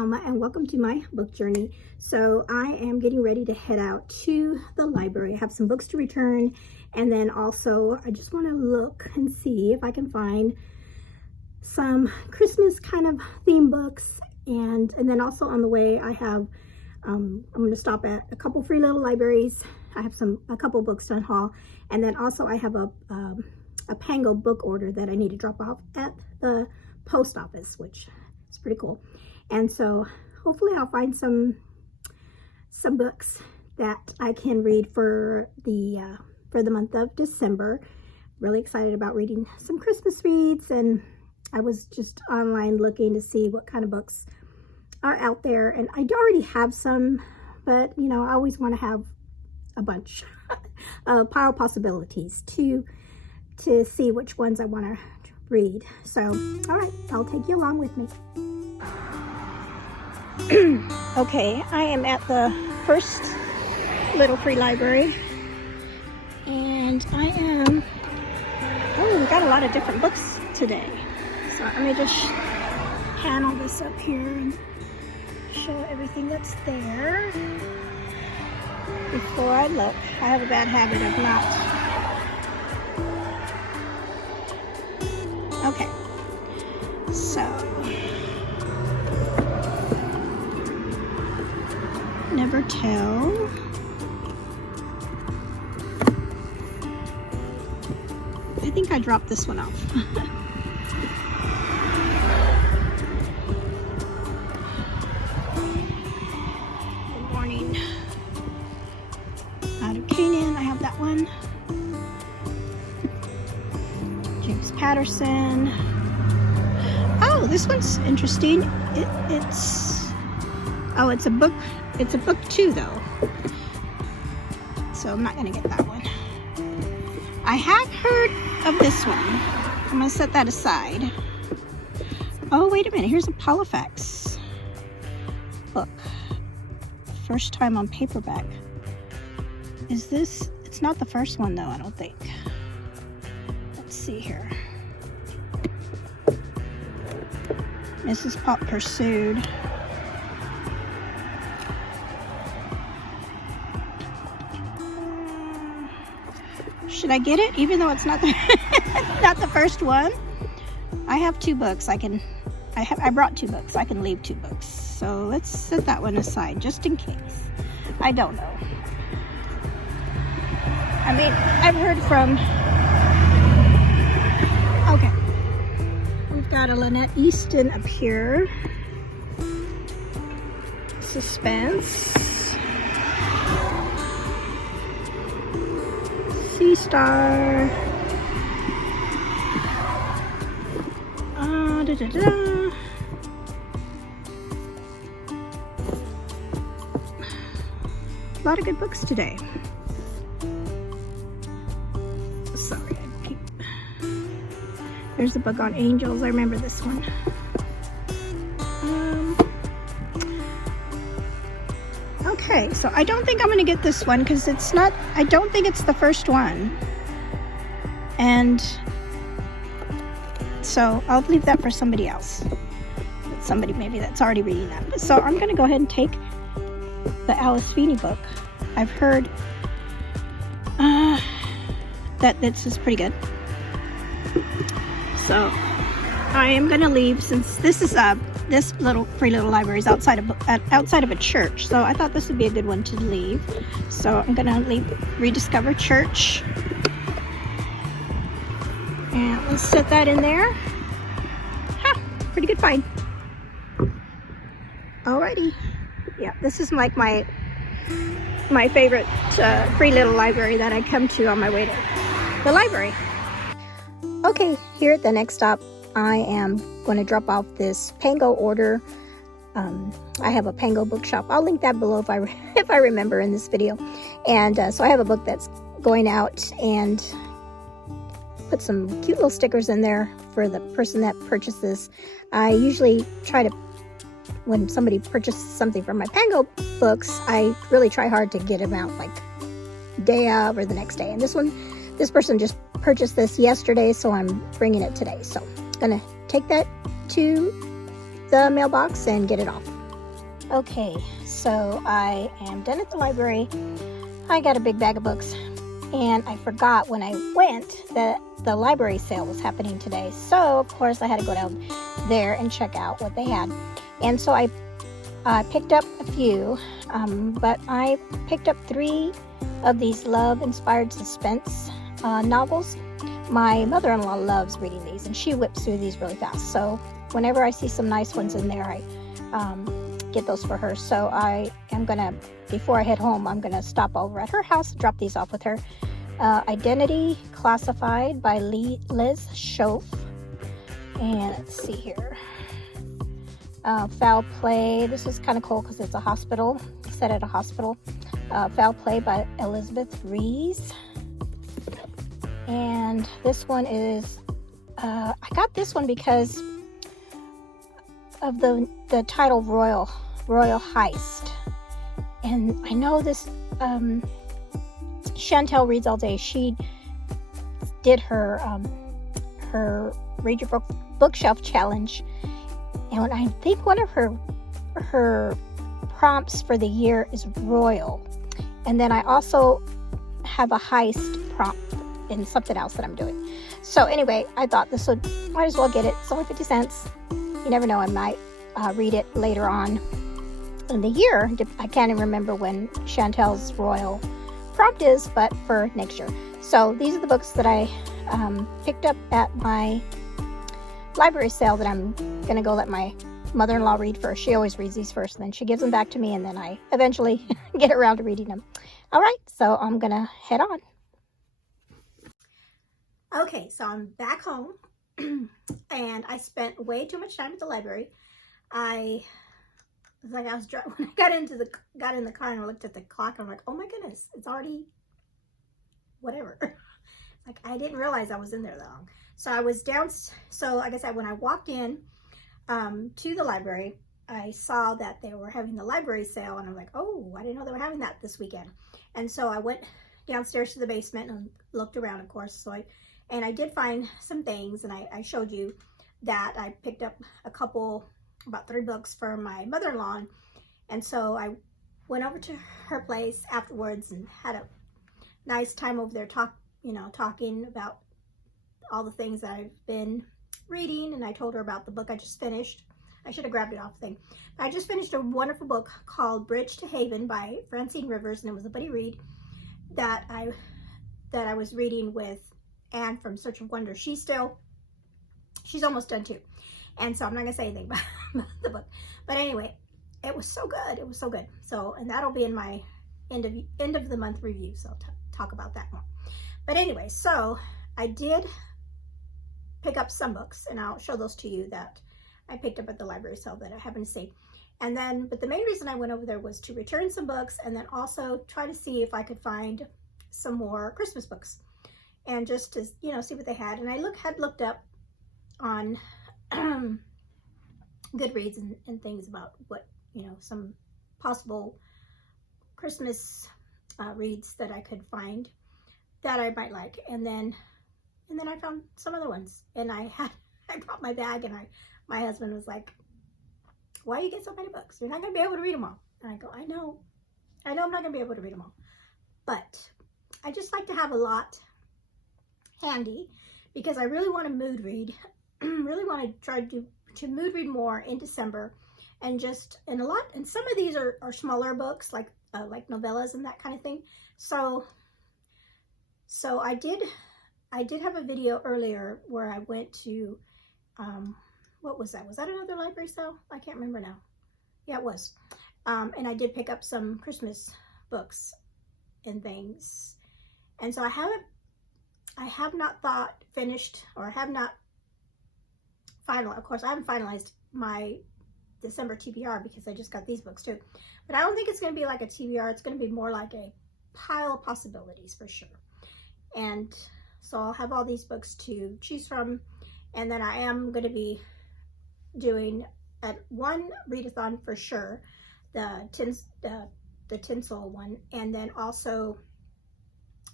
Alma and welcome to my book journey. So I am getting ready to head out to the library. I have some books to return, and then also I just want to look and see if I can find some Christmas kind of theme books, and then also on the way I have I'm going to stop at a couple free little libraries. I have a couple books to haul, and then also I have a Pango book order that I need to drop off at the post office, which is pretty cool. And so hopefully I'll find some books that I can read for the month of December. Really excited about reading some Christmas reads, and I was just online looking to see what kind of books are out there, and I already have some, but you know, I always want to have a bunch, a pile of possibilities to see which ones I want to read. So all right, I'll take you along with me. Okay, I am at the first little free library, and we got a lot of different books today. So let me just panel this up here and show everything that's there before I look. I have a bad habit of not. Okay, so Never Tell. I think I dropped this one off. Good Morning Out of Canaan, I have that one. James Patterson. Oh, this one's interesting. It's a book. It's a book too, though, so I'm not gonna get that one. I have heard of this one. I'm gonna set that aside. Oh, wait a minute. Here's a Halifax book. First time on paperback. Is this? It's not the first one, though, I don't think. Let's see here. Mrs. Pop Pursued. Should I get it, even though it's not the not the first one? I have two books. I brought two books. I can leave two books. So let's set that one aside just in case. I don't know. I mean, I've heard from. Okay, we've got a Lynette Easton up here. Suspense. Sea Star. A lot of good books today. Sorry, there's the book on angels. I remember this one. Okay, so I don't think I'm going to get this one because it's not, I don't think it's the first one. And so I'll leave that for somebody else. Somebody maybe that's already reading that. So I'm going to go ahead and take the Alice Feeney book. I've heard that this is pretty good. So I am going to leave, since this is this free little library is outside of a church, so I thought this would be a good one to leave. So I'm gonna leave Rediscover Church, and let's set that in there. Pretty good find. Alrighty, yeah, this is like my favorite free little library that I come to on my way to the library. Okay, here at the next stop, I am going to drop off this Pango order. I have a Pango bookshop. I'll link that below if I remember in this video. And so I have a book that's going out, and put some cute little stickers in there for the person that purchased this. I usually try to, when somebody purchases something from my Pango books, I really try hard to get them out like day of or the next day. And this person just purchased this yesterday, so I'm bringing it today. So I'm gonna take that to the mailbox and get it off. Okay, so I am done at the library. I got a big bag of books, and I forgot when I went that the library sale was happening today. So, of course, I had to go down there and check out what they had. And so I picked up a few, but I picked up 3 of these love-inspired suspense novels. My mother-in-law loves reading these, and she whips through these really fast. So whenever I see some nice ones in there, I get those for her. So I am gonna, before I head home, I'm gonna stop over at her house, drop these off with her. Identity Classified by Liz Schoaf. And let's see here. Foul Play. This is kind of cool because it's a hospital, set at a hospital. Foul Play by Elizabeth Rees. And this one is, I got this one because of the title Royal Heist. And I know this, Chantel Reads All Day, she did her Read Your Bookshelf challenge. And I think one of her prompts for the year is royal. And then I also have a heist prompt in something else that I'm doing. So anyway, I thought might as well get it. It's only 50 cents. You never know, I might read it later on in the year. I can't even remember when Chantel's royal prompt is, but for next year. So these are the books that I picked up at my library sale that I'm gonna go let my mother-in-law read first. She always reads these first, and then she gives them back to me, and then I eventually get around to reading them. All right, so I'm gonna head on. Okay, so I'm back home, and I spent way too much time at the library. When I got in the car and I looked at the clock, I'm like, oh my goodness, it's already whatever. Like, I didn't realize I was in there that long. So I was down, so like I said, when I walked in to the library, I saw that they were having the library sale, and I'm like, oh, I didn't know they were having that this weekend. And so I went downstairs to the basement and looked around, of course. So I did find some things, and I showed you that I picked up about 3 books for my mother-in-law. And so I went over to her place afterwards and had a nice time over there talking about all the things that I've been reading. And I told her about the book I just finished. I should have grabbed it off the thing. I just finished a wonderful book called Bridge to Haven by Francine Rivers, and it was a buddy read that I was reading with Anne from Search of Wonder. She's almost done too. And so I'm not gonna say anything about the book. But anyway, it was so good. It was so good. So, and that'll be in my end of the month review. So I'll talk about that more. But anyway, so I did pick up some books, and I'll show those to you that I picked up at the library sale that I happened to see. And then, but the main reason I went over there was to return some books, and then also try to see if I could find some more Christmas books, and just to, see what they had. And I had looked up on Goodreads and things about what, some possible Christmas reads that I could find that I might like. And then I found some other ones, and I brought my bag, and my husband was like, why you get so many books? You're not going to be able to read them all. And I go, I know I'm not going to be able to read them all, but I just like to have a lot handy, because I really want to mood read, really want to try to mood read more in December, and some of these are smaller books, like novellas and that kind of thing. So I did have a video earlier where I went to, what was that? Was that another library sale? I can't remember now. Yeah, it was. And I did pick up some Christmas books and things. And so I have not finished, or I have not of course, I haven't finalized my December TBR, because I just got these books too. But I don't think it's going to be like a TBR. It's going to be more like a pile of possibilities for sure. And so I'll have all these books to choose from. And then I am going to be doing one readathon for sure, the tinsel one, and then also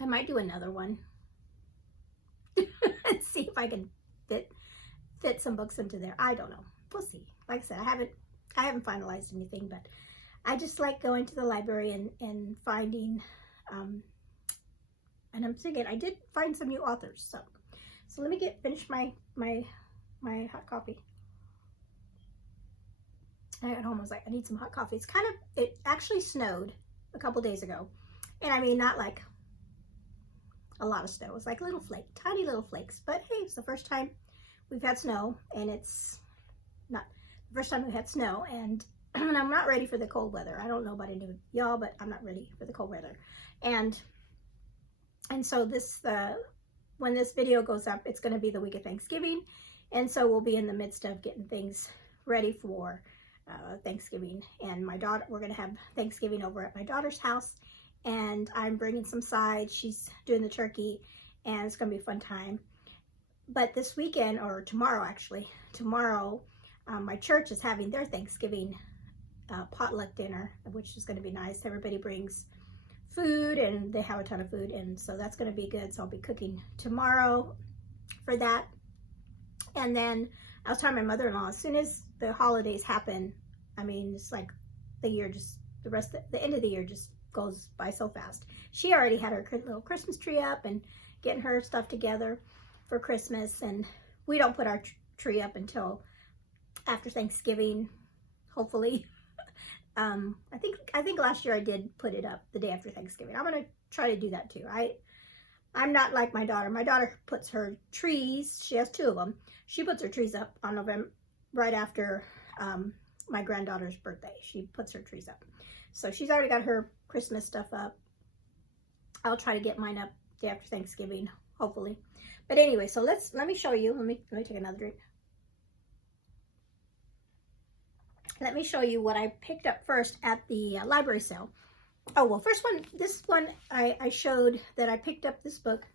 I might do another one and see if I can fit some books into there. I don't know. We'll see. Like I said, I I haven't finalized anything, but I just like going to the library and finding, and I'm thinking I did find some new authors. So let me finish my hot coffee. I got home, I was like, I need some hot coffee. It actually snowed a couple days ago. And I mean, not like a lot of snow. It was like tiny little flakes. But hey, it's the first time we've had snow, and it's not the first time we've had snow, and I'm not ready for the cold weather. I don't know about any of y'all, but I'm not ready for the cold weather. And so this, when this video goes up, it's going to be the week of Thanksgiving. And so we'll be in the midst of getting things ready for Thanksgiving. And my daughter, we're going to have Thanksgiving over at my daughter's house. And I'm bringing some sides. She's doing the turkey, and it's going to be a fun time. But this weekend, or tomorrow actually, my church is having their Thanksgiving potluck dinner, which is going to be nice. Everybody brings food, and they have a ton of food, and so that's going to be good. So I'll be cooking tomorrow for that. And then I was telling my mother-in-law, as soon as the holidays happen, I mean, it's like the end of the year just goes by so fast. She already had her little Christmas tree up and getting her stuff together for Christmas, and we don't put our tree up until after Thanksgiving, hopefully. I think last year I did put it up the day after Thanksgiving. I'm gonna try to do that too. I'm not like my daughter. My daughter puts her trees, she has 2 of them. She puts her trees up on November, right after my granddaughter's birthday. She puts her trees up. So she's already got her Christmas stuff up. I'll try to get mine up day after Thanksgiving, hopefully. But anyway, so let me show you. Let me take another drink. Let me show you what I picked up first at the library sale. Oh, well, this one I showed that I picked up this book,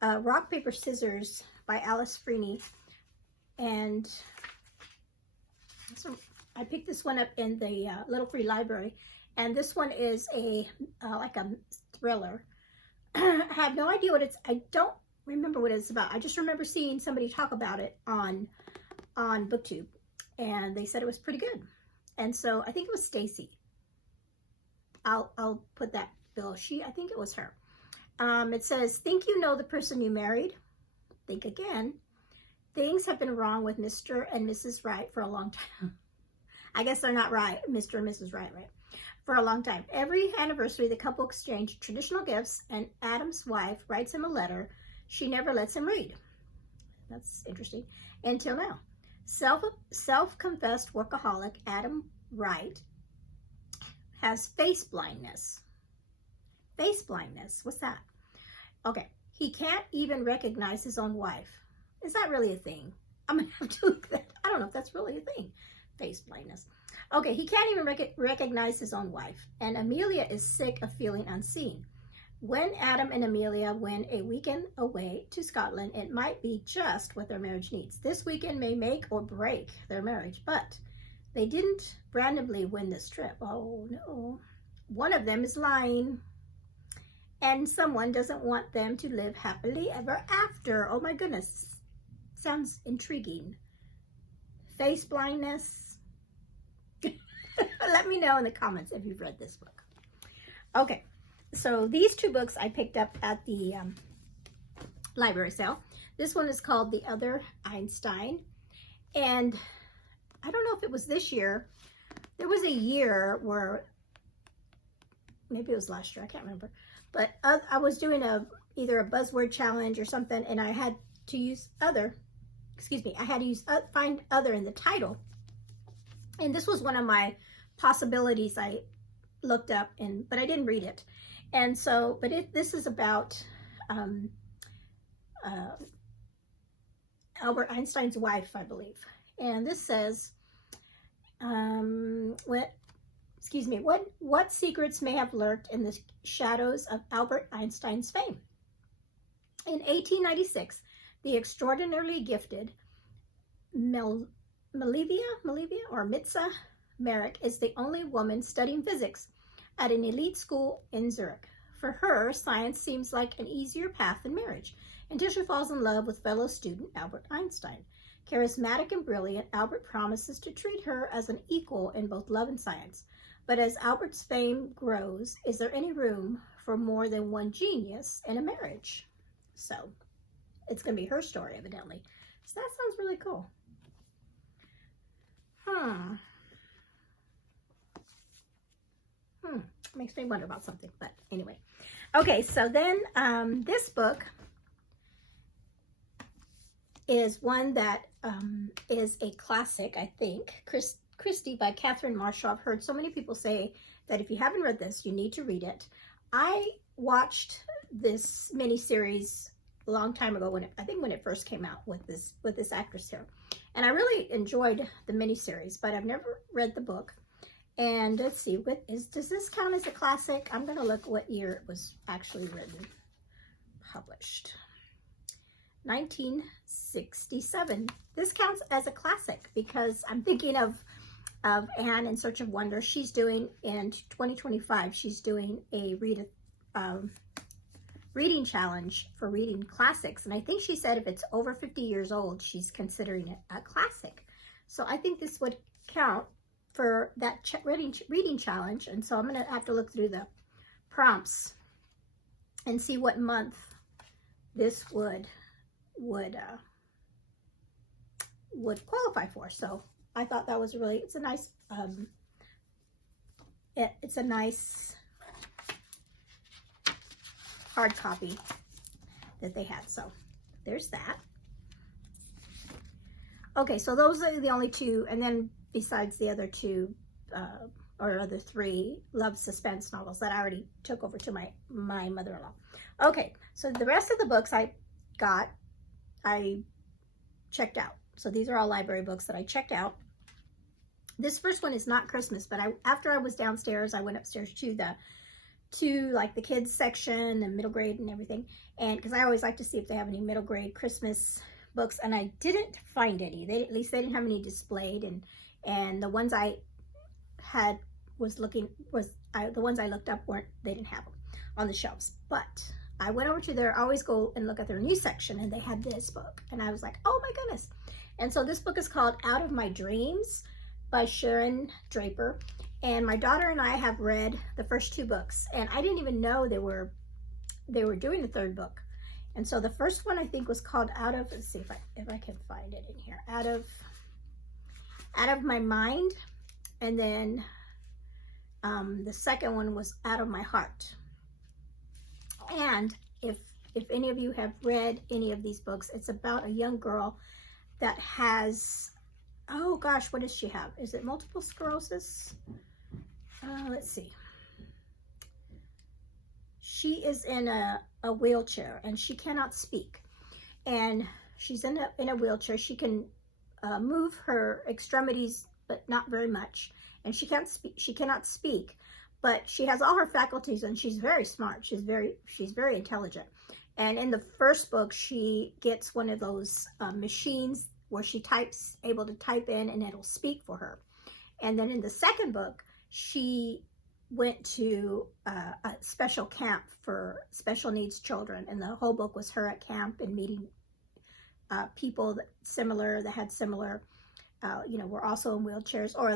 Rock, Paper, Scissors by Alice Freeney. And so I picked this one up in the Little Free Library. And this one is like a thriller. I have no idea what I don't remember what it's about. I just remember seeing somebody talk about it on BookTube, and they said it was pretty good. And so I think it was Stacy. I'll put that below. I think it was her. It says, think you know the person you married? Think again. Things have been wrong with Mr. and Mrs. Wright for a long time. I guess they're not right, Mr. and Mrs. Wright, right? For a long time. Every anniversary, the couple exchange traditional gifts, and Adam's wife writes him a letter she never lets him read. That's interesting. Until now. Self-confessed workaholic Adam Wright has face blindness. Face blindness, what's that? Okay, he can't even recognize his own wife. Is that really a thing? I'm gonna have to look that. I don't know if that's really a thing. Face blindness. Okay, he can't even recognize his own wife. And Amelia is sick of feeling unseen. When Adam and Amelia went a weekend away to Scotland, it might be just what their marriage needs. This weekend may make or break their marriage, but they didn't randomly win this trip. Oh no. One of them is lying, and someone doesn't want them to live happily ever after. Oh my goodness. Sounds intriguing. Face blindness. Let me know in the comments if you've read this book. Okay. So these 2 books I picked up at the library sale. This one is called The Other Einstein. And I don't know if it was this year. There was a year where, maybe it was last year, I can't remember. But I was doing either a buzzword challenge or something, and I had to use other, I had to use find other in the title. And this was one of my possibilities I looked up, but I didn't read it. And so, but this is about Albert Einstein's wife, I believe. And this says, what secrets may have lurked in the shadows of Albert Einstein's fame? In 1896, the extraordinarily gifted Mileva or Mitza Merrick is the only woman studying physics at an elite school in Zurich. For her, science seems like an easier path than marriage, until she falls in love with fellow student Albert Einstein. Charismatic and brilliant, Albert promises to treat her as an equal in both love and science. But as Albert's fame grows, is there any room for more than one genius in a marriage? So it's going to be her story, evidently. So that sounds really cool. Makes me wonder about something, but anyway. Okay, so then this book is one that is a classic, I think. Christie by Catherine Marshall. I've heard so many people say that if you haven't read this, you need to read it. I watched this miniseries a long time ago, I think when it first came out with this actress here. And I really enjoyed the miniseries, but I've never read the book. And let's see, does this count as a classic? I'm going to look what year it was actually written, published. 1967. This counts as a classic because I'm thinking of Anne in Search of Wonder. She's doing, in 2025, she's doing a reading challenge for reading classics. And I think she said if it's over 50 years old, she's considering it a classic. So I think this would count for that reading challenge. And so I'm going to have to look through the prompts and see what month this would qualify for. So I thought that was really, it's a nice hard copy that they had. So there's that. Okay, so those are the only two, and then besides the other two or other three love suspense novels that I already took over to my mother-in-law. Okay, so the rest of the books I checked out. So these are all library books that I checked out. This first one is not Christmas, but after I was downstairs, I went upstairs to like the kids section and middle grade and everything, and because I always like to see if they have any middle grade Christmas books, and I didn't find any. At least they didn't have any displayed, and the ones I had the ones I looked up they didn't have them on the shelves. But I went over to I always go and look at their new section, and they had this book, and I was like, oh my goodness. And so this book is called Out of My Dreams by Sharon Draper, and my daughter and I have read the first two books, and I didn't even know they were doing the third book. And so the first one I think was called let's see if I can find it in here, Out of My Mind, and then the second one was Out of My Heart. And if any of you have read any of these books, it's about a young girl that has, oh gosh, what does she have? Is it multiple sclerosis? Let's see. She is in a wheelchair, and she cannot speak. And she's in a wheelchair. She can move her extremities, but not very much. And she cannot speak, but she has all her faculties, and she's very smart. She's very intelligent. And in the first book, she gets one of those machines where she's able to type in, and it'll speak for her. And then in the second book, she went to a special camp for special needs children, and the whole book was her at camp and meeting people that had similar, were also in wheelchairs or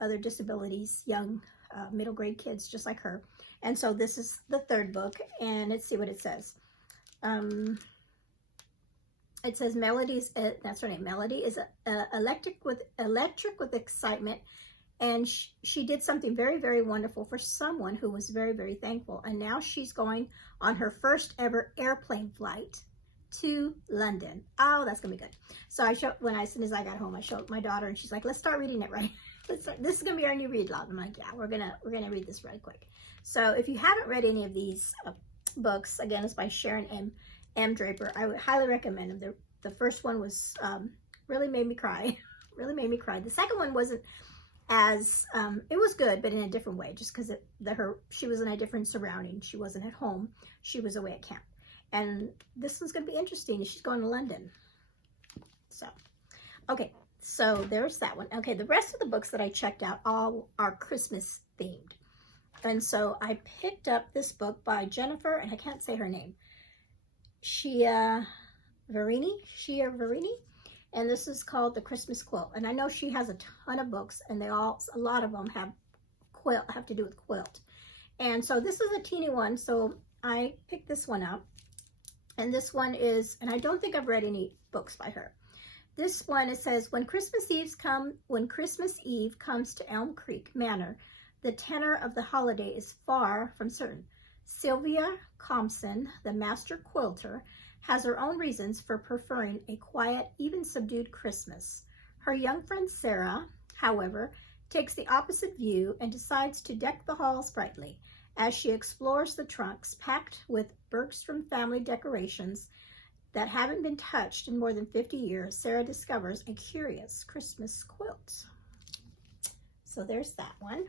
other disabilities, young middle grade kids just like her. And so this is the third book, and let's see what it says. It says that's her name. Melody is electric with excitement. And she did something very, very wonderful for someone who was very, very thankful. And now she's going on her first ever airplane flight to London. Oh, that's gonna be good. So as soon as I got home, I showed my daughter, and she's like, "Let's start reading it, right? This is gonna be our new read log." I'm like, "Yeah, we're gonna read this right quick." So if you haven't read any of these books, again, it's by Sharon M. Draper. I would highly recommend them. The first one was really made me cry. Really made me cry. The second one wasn't as it was good, but in a different way, just because she was in a different surrounding. She wasn't at home. She was away at camp. And this one's going to be interesting. She's going to London. So, okay, so there's that one. Okay, the rest of the books that I checked out all are Christmas themed. And so I picked up this book by Jennifer, and I can't say her name, Shia Verini, And this is called The Christmas Quilt. And I know she has a ton of books, and a lot of them have to do with quilt. And so this is a teeny one, so I picked this one up. And this one is, and I don't think I've read any books by her. This one, it says, when Christmas Eve comes to Elm Creek Manor, the tenor of the holiday is far from certain. Sylvia Compson, the master quilter, has her own reasons for preferring a quiet, even subdued Christmas. Her young friend Sarah, however, takes the opposite view and decides to deck the halls brightly. As she explores the trunks packed with Bergstrom family decorations that haven't been touched in more than 50 years, Sarah discovers a curious Christmas quilt. So there's that one.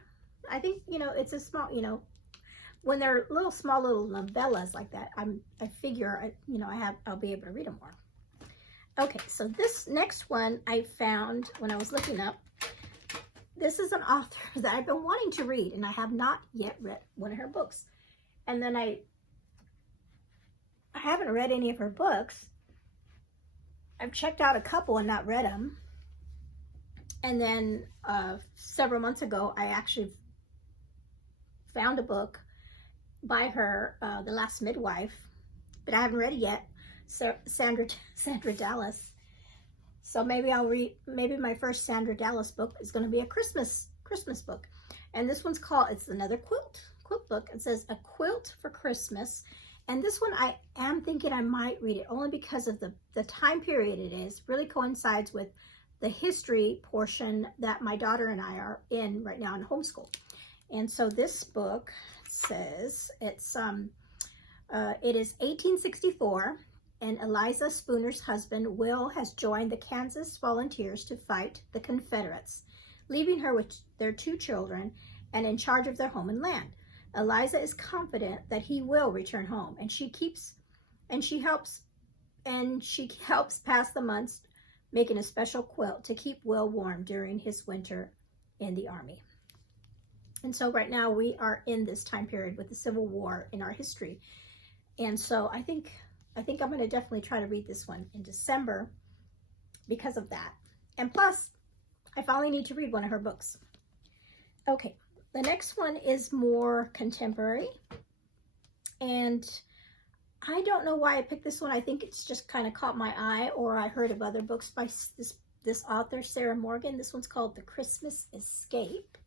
I think, you know, it's a small, you know, when they're small little novellas like that, I figure, you know, I'll be able to read them more. Okay, so this next one I found when I was looking up. This is an author that I've been wanting to read, and I have not yet read one of her books. And then I haven't read any of her books. I've checked out a couple and not read them. And then several months ago, I actually found a book by her, The Last Midwife, but I haven't read it yet. Sandra Dallas. So maybe I'll read, maybe my first Sandra Dallas book is going to be a Christmas book. And this one's called, it's another quilt book. It says A Quilt for Christmas. And this one I am thinking I might read it only because of the time period it is. Really coincides with the history portion that my daughter and I are in right now in homeschool. And so this book says it is 1864. And Eliza Spooner's husband, Will, has joined the Kansas volunteers to fight the Confederates, leaving her with their 2 children and in charge of their home and land. Eliza is confident that he will return home, and she helps pass the months making a special quilt to keep Will warm during his winter in the Army. And so right now we are in this time period with the Civil War in our history. And so I think I'm going to definitely try to read this one in December because of that. And plus, I finally need to read one of her books. Okay, the next one is more contemporary. And I don't know why I picked this one. I think it's just kind of caught my eye, or I heard of other books by this author, Sarah Morgan. This one's called The Christmas Escape.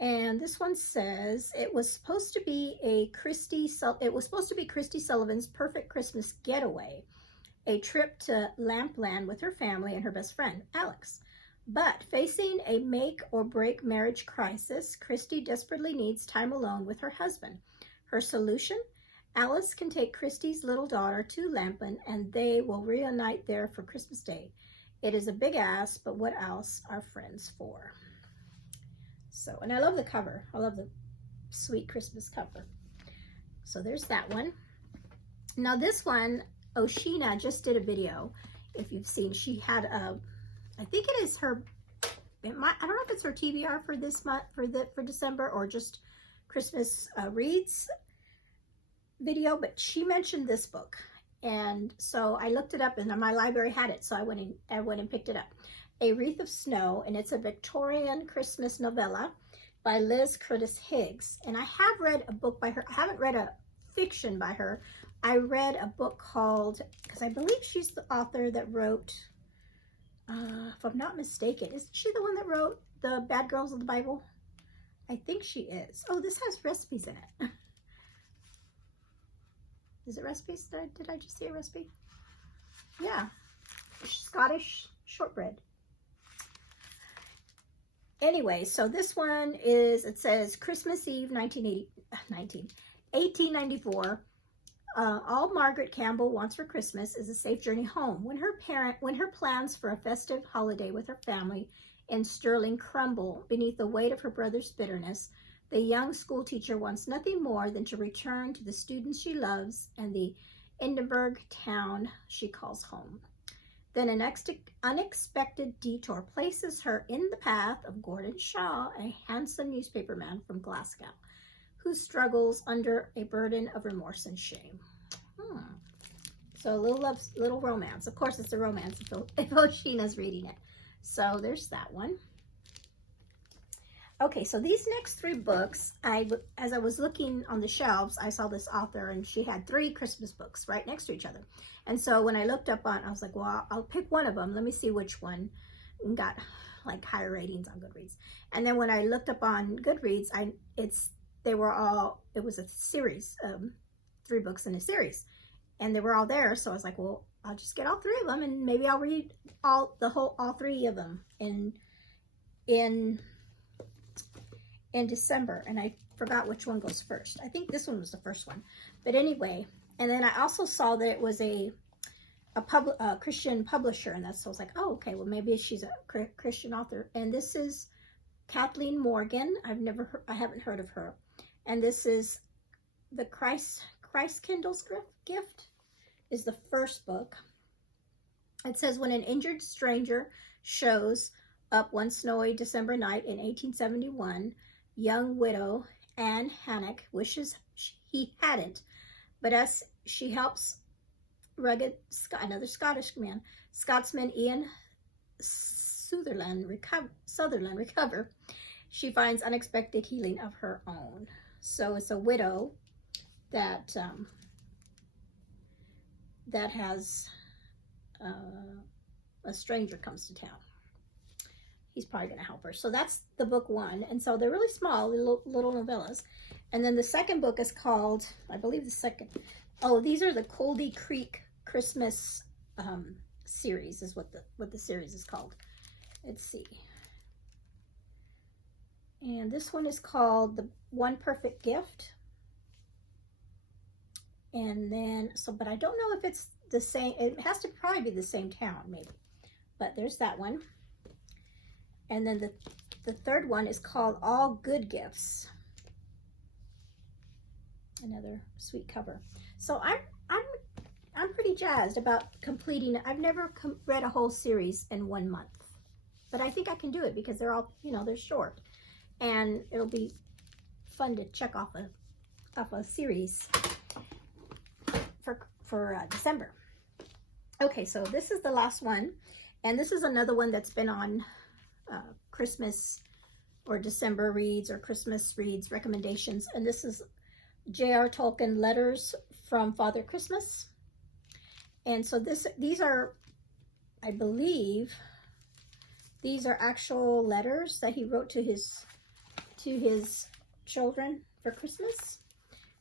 And this one says it was supposed to be Christie Sullivan's perfect Christmas getaway, a trip to Lampland with her family and her best friend, Alex. But facing a make or break marriage crisis, Christie desperately needs time alone with her husband. Her solution? Alice can take Christie's little daughter to Lampland and they will reunite there for Christmas Day. It is a big ask, but what else are friends for? So, and I love the cover. I love the sweet Christmas cover. So there's that one. Now this one, Oshina just did a video. If you've seen, she had a, I think it is her, I don't know if it's her TBR for this month, for December, or just Christmas reads video, but she mentioned this book. And so I looked it up, and my library had it, so I went and picked it up. A Wreath of Snow, and it's a Victorian Christmas novella by Liz Curtis Higgs. And I have read a book by her. I haven't read a fiction by her. I read a book called, because I believe she's the author that wrote, if I'm not mistaken, isn't she the one that wrote The Bad Girls of the Bible? I think she is. Oh, this has recipes in it. Is it recipes? Did I just say a recipe? Yeah. Scottish shortbread. Anyway, so this one is, it says Christmas Eve 1894. All Margaret Campbell wants for Christmas is a safe journey home. When her plans for a festive holiday with her family in Stirling crumble beneath the weight of her brother's bitterness, the young school teacher wants nothing more than to return to the students she loves and the Edinburgh town she calls home. Then an unexpected detour places her in the path of Gordon Shaw, a handsome newspaperman from Glasgow, who struggles under a burden of remorse and shame. So a little romance. Of course, it's a romance if Oshina's reading it. So there's that one. Okay, so these next 3 books, as I was looking on the shelves, I saw this author and she had 3 Christmas books right next to each other. And so when I looked up on, I was like, well, I'll pick one of them. Let me see which one got like higher ratings on Goodreads. And then when I looked up on Goodreads, it was a series, 3 books in a series, and they were all there. So I was like, well, I'll just get all 3 of them, and maybe I'll read all 3 of them in December. And I forgot which one goes first. I think this one was the first one, but anyway. And then I also saw that it was a Christian publisher, and so I was like, oh, okay, well, maybe she's a Christian author. And this is Kathleen Morgan. I haven't heard of her. And this is the Christ Kindle's Gift is the first book. It says, when an injured stranger shows up one snowy December night in 1871, young widow Anne Hannock wishes he hadn't, but as she helps rugged another Scotsman Ian Sutherland recover, she finds unexpected healing of her own. So it's a widow that has a stranger comes to town. He's probably going to help her. So that's the book 1. And so they're really small, little novellas. And then the second book is called, I believe these are the Coldy Creek Christmas series is what the series is called. Let's see. And this one is called The One Perfect Gift. And then, but I don't know if it's the same. It has to probably be the same town, maybe. But there's that one. And then the third one is called All Good Gifts. Another sweet cover. So I'm pretty jazzed about completing it. I've never read a whole series in 1 month, but I think I can do it because they're all, they're short, and it'll be fun to check off a series for December. Okay, so this is the last one, and this is another one that's been on Christmas or December reads or Christmas reads recommendations, and this is J.R. Tolkien, Letters from Father Christmas. And so these are, I believe, these are actual letters that he wrote to his children for Christmas.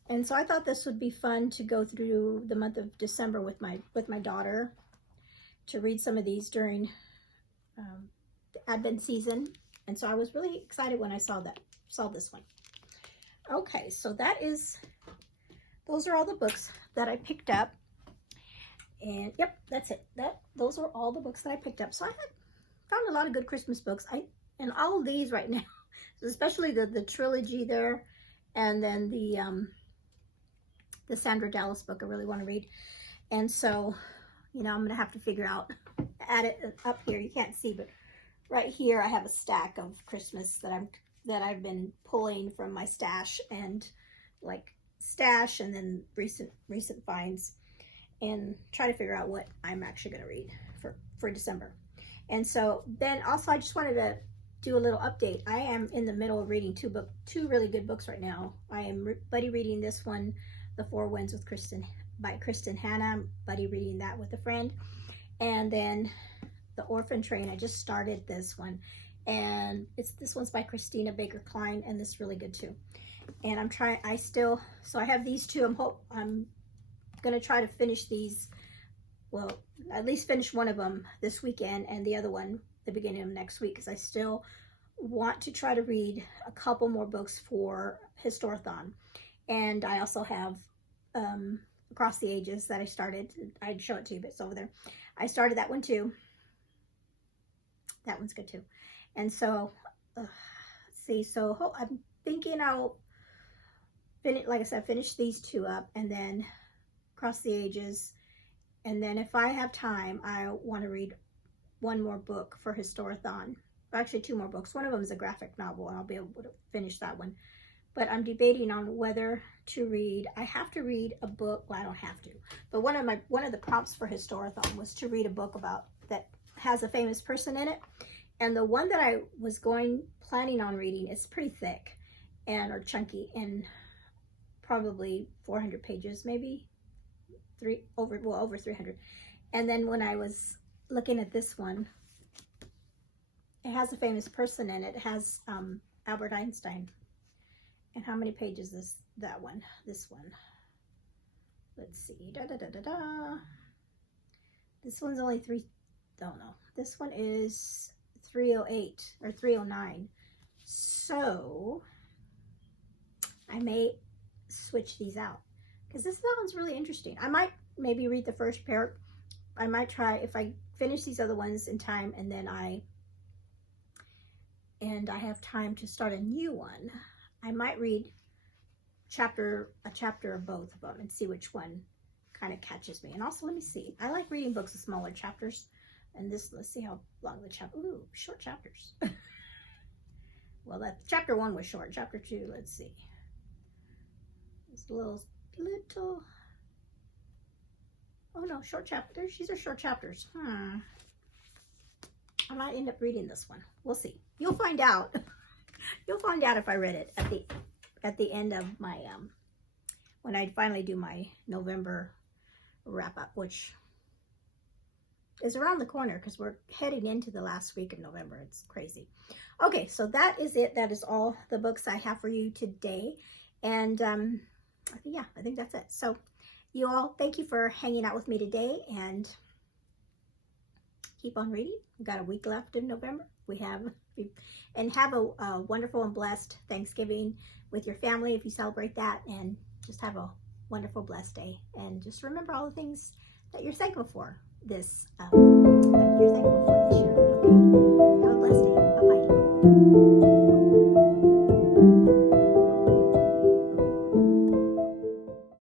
And so I thought this would be fun to go through the month of December with my daughter, to read some of these during the Advent season. And so I was really excited when I saw this one. Okay, so those are all the books that I picked up. And yep, that's it. Those are all the books that I picked up. So I found a lot of good Christmas books. And all of these right now, especially the trilogy there, and then the Sandra Dallas book I really want to read. And so, I'm going to have to figure out, add it up here. You can't see, but right here I have a stack of Christmas that I've been pulling from my stash, and and then recent finds, and try to figure out what I'm actually going to read for December. And so then also I just wanted to do a little update. I am in the middle of reading two really good books right now. I am buddy reading this one, The Four Winds with Kristen by Kristen Hanna. I'm buddy reading that with a friend. And then The Orphan Train, I just started this one, and this one's by Christina Baker Klein, and this is really good too. And so I have these two. I'm gonna try to finish these, well, at least finish one of them this weekend, and the other one the beginning of next week, because I still want to try to read a couple more books for Historathon. And I also have Across the Ages that I started. I'd show it to you, but it's over there. I started that one too. That one's good too. And so let's see, so I'm thinking I'll finish these two up, and then Across the Ages, and then if I have time, I want to read one more book for Historathon. Actually, two more books. One of them is a graphic novel, and I'll be able to finish that one. but I'm debating on whether to read. I have to read a book. Well, I don't have to, but one of the prompts for Historathon was to read a book about that has a famous person in it. And the one that I was planning on reading is pretty thick or chunky, and probably 400 pages, maybe over 300. And then when I was looking at this one, it has a famous person in it. It has Albert Einstein. And how many pages is that one? This one. Let's see. This one's only this one is 308 or 309. So I may switch these out because that one's really interesting. I might maybe read the first pair. I might try, if I finish these other ones in time, and then I have time to start a new one, I might read a chapter of both of them and see which one kind of catches me. And also, let me see, I like reading books of smaller chapters. And this, let's see how long the chapter, ooh, short chapters. Well, that chapter 1 was short. Chapter 2, let's see. It's a little, oh no, short chapters. These are short chapters. I might end up reading this one. We'll see. You'll find out. You'll find out if I read it at the end of my when I finally do my November wrap up, which is around the corner because we're heading into the last week of November. It's crazy. Okay, so that is it. That is all the books I have for you today. And I think that's it. So you all, thank you for hanging out with me today, and keep on reading. We've got a week left in November. Have a wonderful and blessed Thanksgiving with your family if you celebrate that, and just have a wonderful, blessed day. And just remember all the things that you're thankful for this year. Okay? Have a blessed day. Bye-bye.